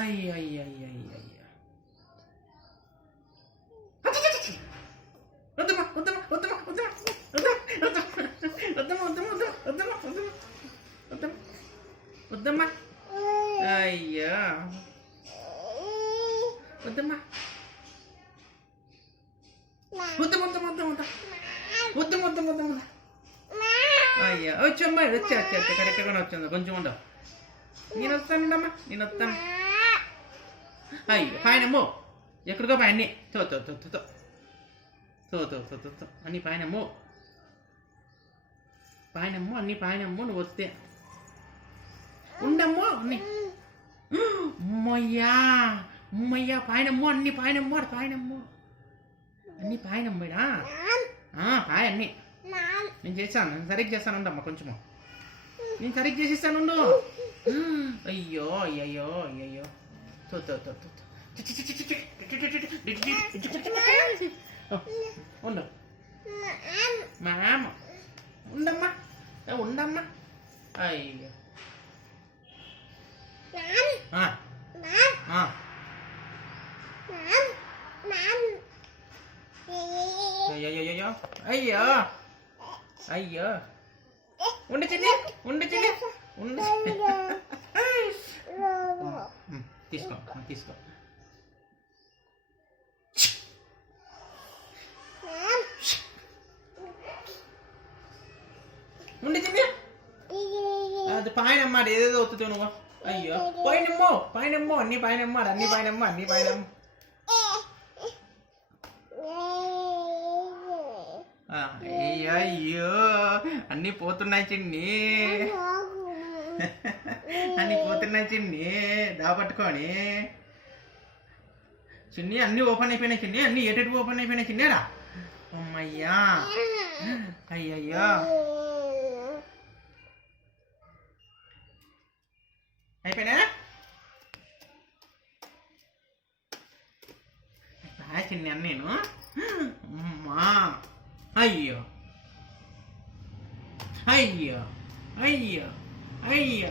అయ్యయ్యయ్యయ్యయ్య! వద్దమ్మా, వద్దమ్మా, వద్దమ్మా, వద్దమ్మా, వద్దమ్మా, వద్దమ్మా, వద్దమ్మా, వద్దమ్మా, వద్దమ్మా, వద్దమ్మా, వద్దమ్మా. అయ్యో! వద్దమ్మా, వద్దమ్మా, వద్దమ్మా, వద్దమ్మా, వద్దమ్మా, వద్దమ్మా, వద్దమ్మా. అయ్యో! వచ్చమ్మా, వచ్చా వచ్చా వచ్చా కరెక్ట్గానే వచ్చింది. కొంచెం ఉండవు. నేను వస్తానుండమ్మా, నేను వస్తాను. అయ్యో పైనమ్మో, ఎక్కడికో పైన తో తో తో తో తో తో తో తో తో అన్నీ పైనమ్మో, పైనమ్మో అన్నీ పైనమ్మో. నువ్వు వస్తే ఉండమ్మో అన్నీ. అమ్మయ్యా అమ్మయ్యా, పైనమ్మో అన్నీ పైనమ్మో, పైనమ్మో అన్నీ పైనమ్మేడా? పాయ అన్నీ నేను చేస్తాను, నేను సరిగ్గా చేస్తాను. ఉండమ్మా కొంచెము, నేను సరిగ్గా చేసేస్తాను. ఉండు. అయ్యో అయ్యయ్యో అయ్యయ్యో. తో తో తో తో ఉండు. మ్యామ్ ఉండమ్మా, ఉండమ్మా. అయ్యో అయ్యో అయ్యో అయ్యో. ఉండు చిన్ని, ఉండు చిన్ని, ఉండు. తీసుకో తీసుకో. ఉండి చిన్ని, అది పైనమ్మా, ఏదేదో వస్తుంది నువ్వు. అయ్యో పైనమ్మో, పైనమ్మో అన్ని పైనమ్మా, అన్ని పైనమ్మా, అన్ని పైనమ్మ. అయ్యో అయ్యో అన్నీ పోతున్నాయి చిన్ని, అన్నీ పోతున్నాయి చిన్ని. దాపట్టుకొని చిన్ని అన్నీ ఓపెన్ అయిపోయినాయి చిన్ని, అన్నీ ఏటెటు ఓపెన్ అయిపోయినాయి చిన్నేరా. అమ్మయ్యా అయ్యయ్యో. అయిపోయినా చిన్ని అన్న నేను. అమ్మా అయ్యో అయ్యో అయ్యో అయ్యో.